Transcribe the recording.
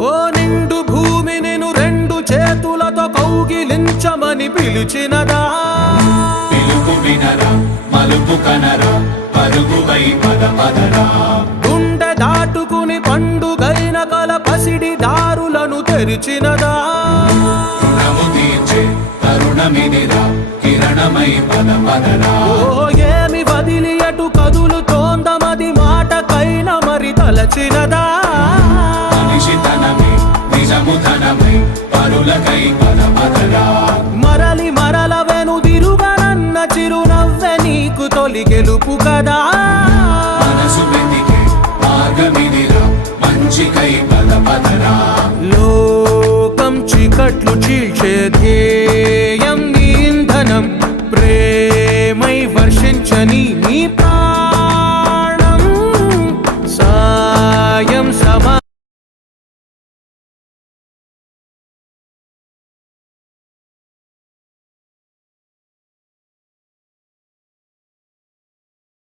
ఓ నిండు భూమి నిన్ను రెండు చేతులతో కౌగిలించమని పిలిచినదా పిలుపు వినరా మలుపు కనరా పరుగువై పద పదరా గుండె దాటుకుని పండుగైన కల పసిడి దారులను తెరిచినదా రుణము తీర్చే తరుణమిదిరా కిరణమై పద పదరా ఓ ఏమి వదిలి అటు కదులుతోందమది మాటకైన మరి తలచినదా మనిషితనమే నిజముతనమై పరులకై పద పదరా మరలి మరల వెనుదిరుగనన్న చిరునవ్వె నీకు తొలి గెలుపు కదా మనసు వెతికే మార్గమిదిరా మంచికై పద పదరా లోకం చీకట్లు చీల్చే ధ్యేయం నీ ఇంధనం ప్రేమై వర్షించని నీ